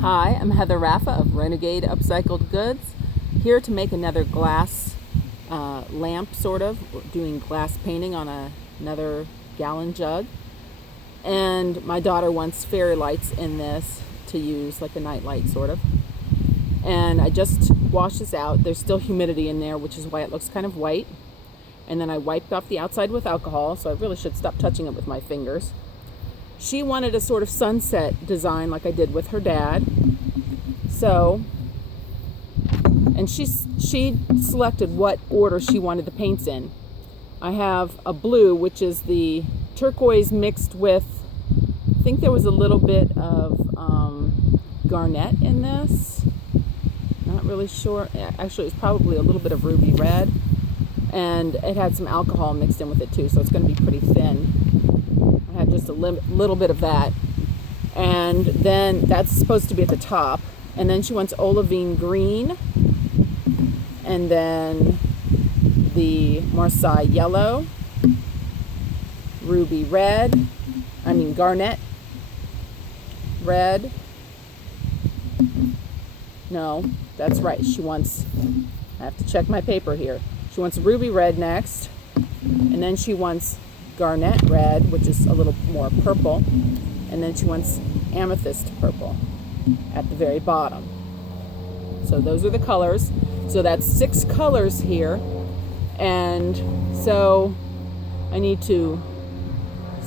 Hi, I'm Heather Raffa of Renegade Upcycled Goods, here to make another glass lamp, sort of, doing glass painting on another gallon jug. And my daughter wants fairy lights in this to use, like a nightlight, sort of. And I just washed this out. There's still humidity in there, which is why it looks kind of white. And then I wiped off the outside with alcohol, so I really should stop touching it with my fingers. She wanted a sort of sunset design like I did with her dad. So, and she selected what order she wanted the paints in. I have a blue, which is the turquoise mixed with, I think there was a little bit of garnet in this. Not really sure. Actually, it was probably a little bit of ruby red. And it had some alcohol mixed in with it too, so it's going to be pretty thin. I had just a little bit of that. And then that's supposed to be at the top. And then she wants olivine green. And then the Marseille yellow. Ruby red. Garnet red. No, that's right. She wants, I have to check my paper here. She wants ruby red next. And then she wants garnet red, which is a little more purple, and then she wants amethyst purple at the very bottom. So those are the colors. So that's 6 colors here, and so I need to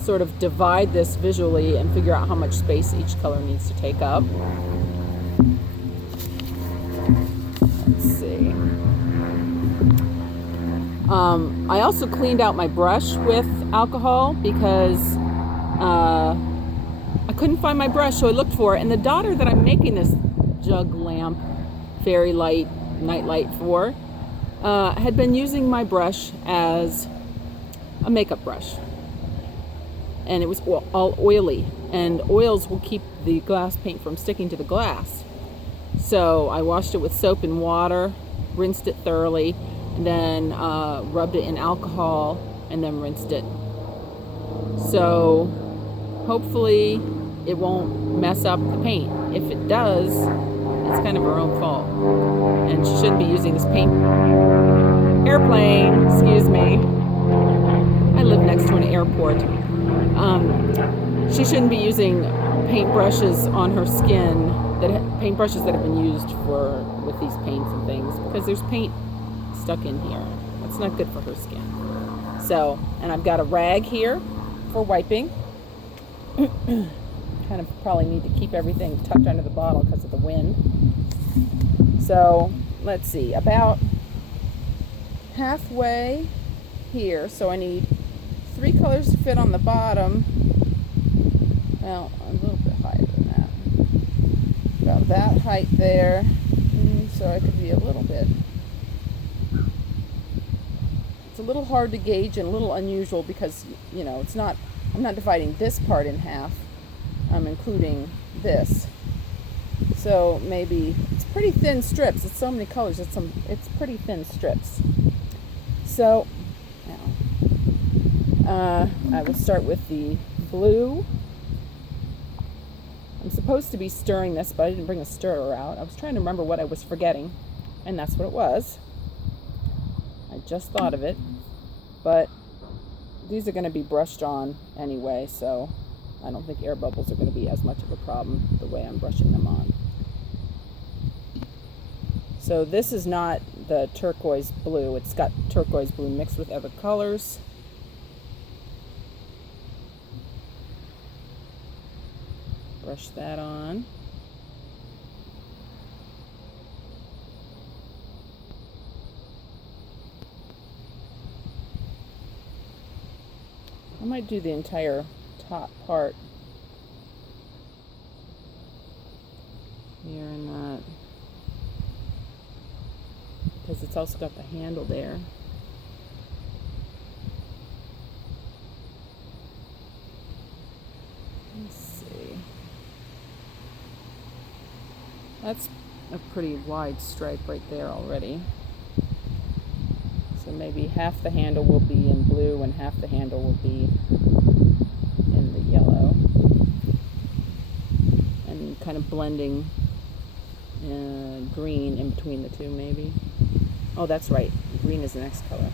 sort of divide this visually and figure out how much space each color needs to take up. Let's see. I also cleaned out my brush with alcohol because I couldn't find my brush, so I looked for it. And the daughter that I'm making this jug lamp, fairy light, nightlight for, had been using my brush as a makeup brush. And it was all oily. And oils will keep the glass paint from sticking to the glass. So I washed it with soap and water, rinsed it thoroughly, and then rubbed it in alcohol, and then rinsed it. So hopefully it won't mess up the paint. If it does, it's kind of her own fault. And she shouldn't be using this paint. Airplane, excuse me. I live next to an airport. She shouldn't be using paintbrushes on her skin, paintbrushes that have been used with these paints and things, because there's paint stuck in here. That's not good for her skin. So, and I've got a rag here for wiping. Kind of probably need to keep everything tucked under the bottle because of the wind. So, let's see, about halfway here. So I need 3 colors to fit on the bottom. Well, a little bit higher than that. About that height there. So I could be a little bit. It's a little hard to gauge and a little unusual because, it's not, I'm not dividing this part in half. I'm including this. So maybe, it's pretty thin strips. It's so many colors. It's pretty thin strips. So, now, I will start with the blue. I'm supposed to be stirring this, but I didn't bring a stirrer out. I was trying to remember what I was forgetting, and that's what it was. I just thought of it, but these are going to be brushed on anyway, so I don't think air bubbles are going to be as much of a problem the way I'm brushing them on. So this is not the turquoise blue. It's got turquoise blue mixed with other colors. Brush that on. I might do the entire top part here and that, because it's also got the handle there. Let's see. That's a pretty wide stripe right there already. So maybe half the handle will be in blue and half the handle will be in the yellow. And kind of blending green in between the two, maybe. Oh, that's right. Green is the next color.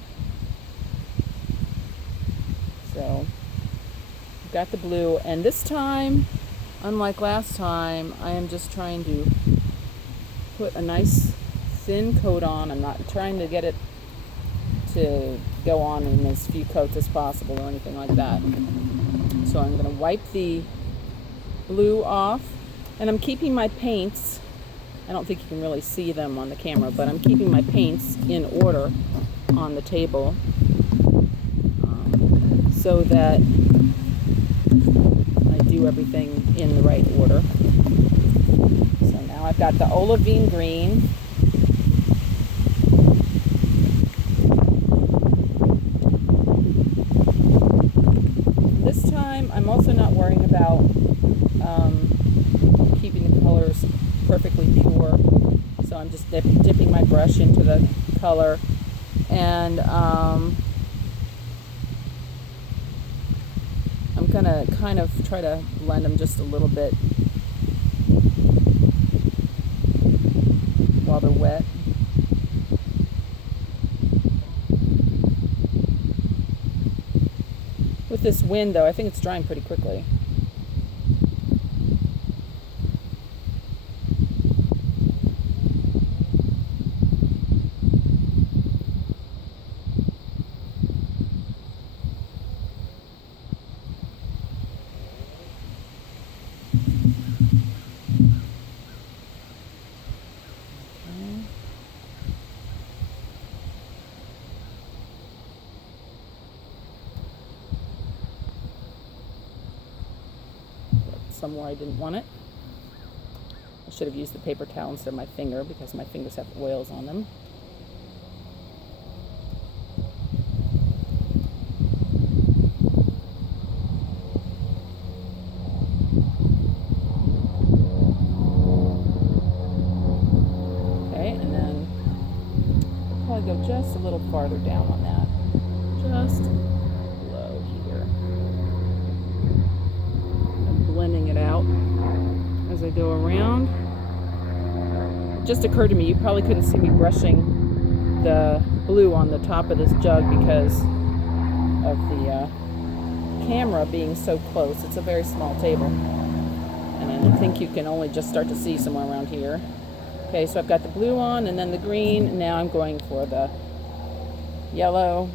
So, I've got the blue, and this time, unlike last time, I am just trying to put a nice thin coat on. I'm not trying to get it to go on in as few coats as possible or anything like that. So I'm going to wipe the blue off, and I'm keeping my paints. I don't think you can really see them on the camera, but I'm keeping my paints in order on the table so that I do everything in the right order. So now I've got the olivine green. This time I'm also not worrying about keeping the colors perfectly pure. So I'm just dipping my brush into the color, and I'm gonna kind of try to blend them just a little bit while they're wet. With this wind, though, I think it's drying pretty quickly. Somewhere I didn't want it. I should have used the paper towel instead of my finger because my fingers have oils on them. Okay, and then I'll probably go just a little farther down on that. Just below here. Blending it out as I go around. It just occurred to me, you probably couldn't see me brushing the blue on the top of this jug because of the camera being so close. It's a very small table, and I think you can only just start to see somewhere around here. Okay, so I've got the blue on and then the green, and now I'm going for the yellow.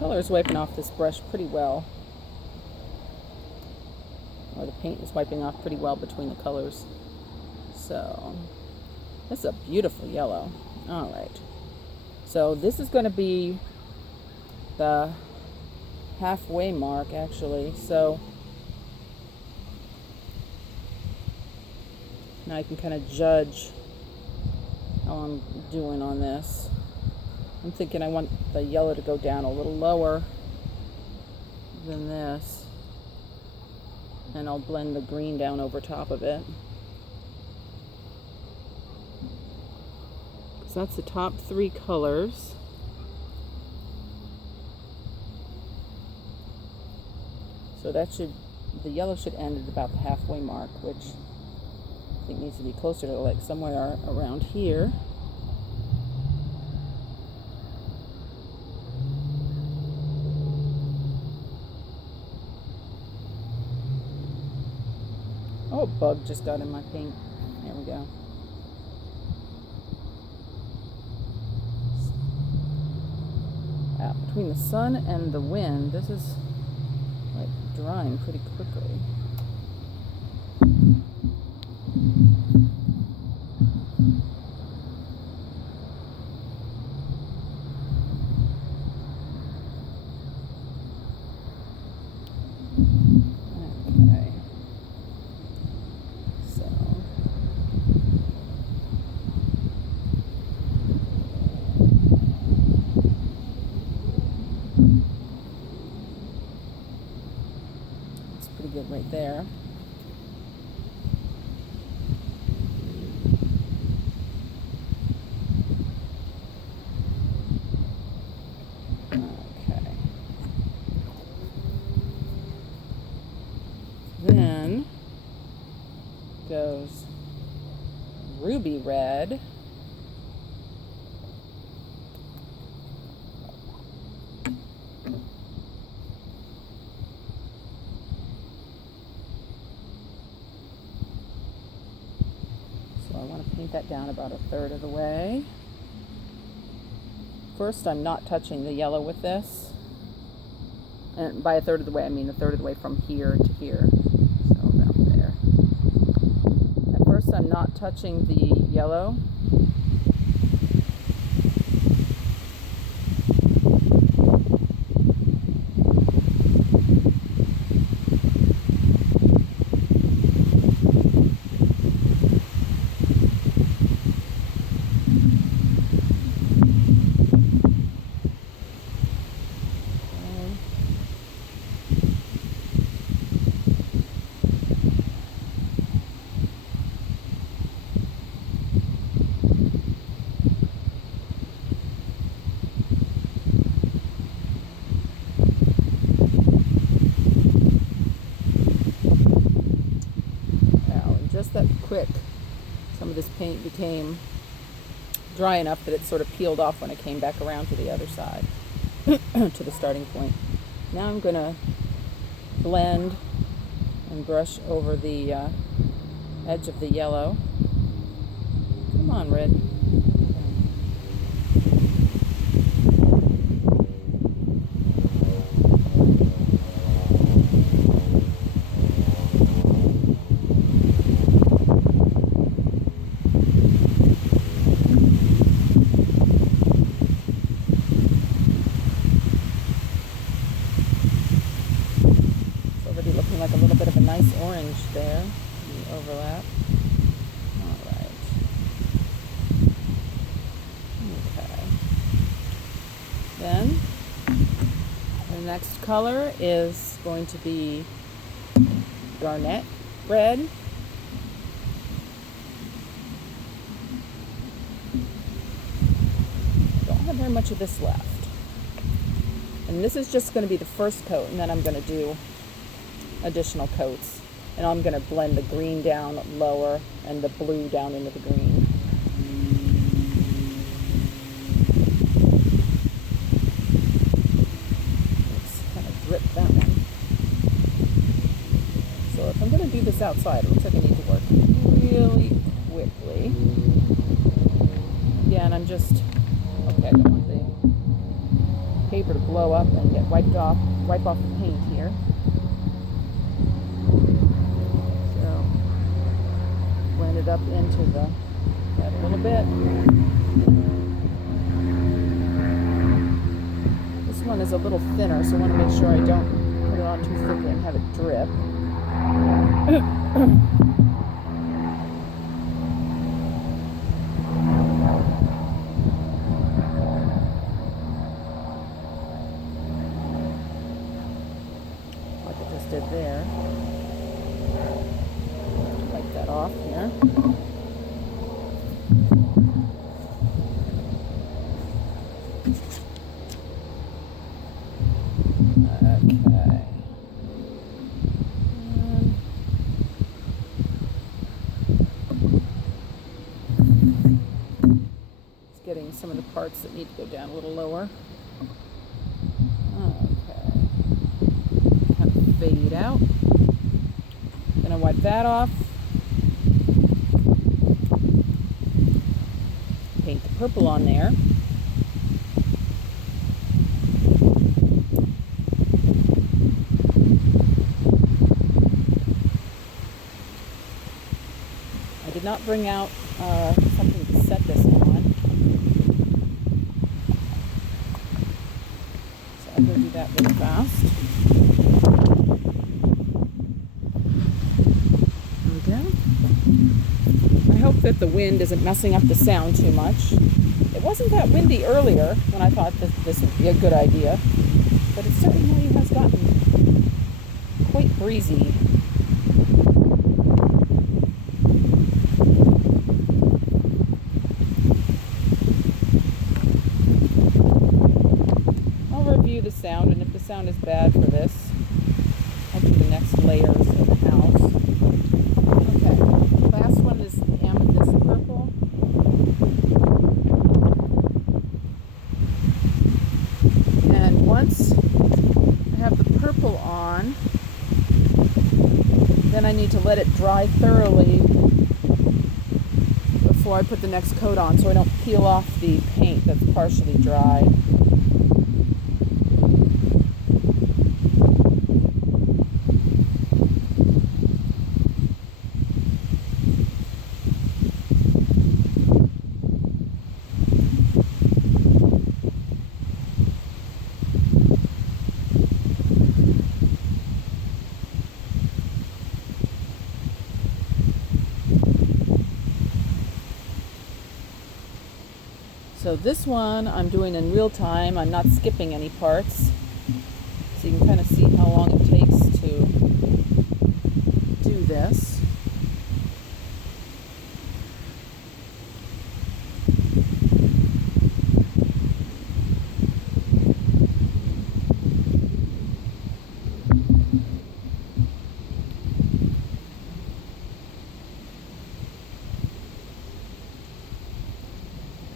Color is wiping off this brush pretty well, or the paint is wiping off pretty well between the colors. So this is a beautiful yellow. All right, so this is going to be the halfway mark, actually. So now I can kind of judge how I'm doing on this. I'm thinking I want the yellow to go down a little lower than this, and I'll blend the green down over top of it. So that's the top three colors. So that the yellow should end at about the halfway mark, which I think needs to be closer to like somewhere around here. Oh, a bug just got in my paint. There we go. Between the sun and the wind, this is like drying pretty quickly. Good right there. red. So I want to paint that down about a third of the way. First, I'm not touching the yellow with this. And by a third of the way, I mean a third of the way from here to here. So about there. At first, I'm not touching the yellow. That quick, some of this paint became dry enough that it sort of peeled off when I came back around to the other side, to the starting point. Now I'm going to blend and brush over the edge of the yellow. Come on, red. Like a little bit of a nice orange there in the overlap. All right. Okay. Then the next color is going to be garnet red. Don't have very much of this left. And this is just going to be the first coat, and then I'm going to do additional coats, and I'm going to blend the green down lower and the blue down into the green. Let's kind of drip that one. So if I'm going to do this outside, it looks like I need to work really quickly. Again, I'm just, okay, I don't want the paper to blow up and get wipe off the paint here. Blend it up into the head a little bit. This one is a little thinner, so I want to make sure I don't put it on too thickly and have it drip. Like I just did there. That off here. Okay. Just getting some of the parts that need to go down a little lower. Okay. Kind of fade out. Gonna wipe that off. Paint the purple on there. I did not bring out something to set this on, so I'm going to do that really fast. Okay. I hope that the wind isn't messing up the sound too much. It wasn't that windy earlier when I thought that this would be a good idea, but it certainly has gotten quite breezy. I'll review the sound, and if the sound is bad for this, I'll do the next layers of the house. Okay, last one is the amethyst purple. once I have the purple on, then I need to let it dry thoroughly before I put the next coat on so I don't peel off the paint that's partially dry. So this one I'm doing in real time. I'm not skipping any parts. So you can kind of see how long it takes to do this.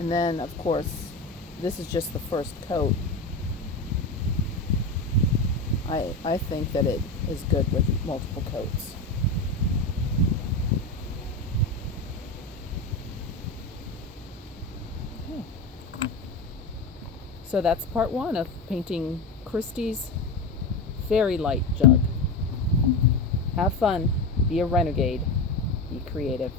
And then, of course, this is just the first coat. I think that it is good with multiple coats. Okay. So that's part one of painting Christie's Fairy Light jug. Have fun. Be a renegade. Be creative.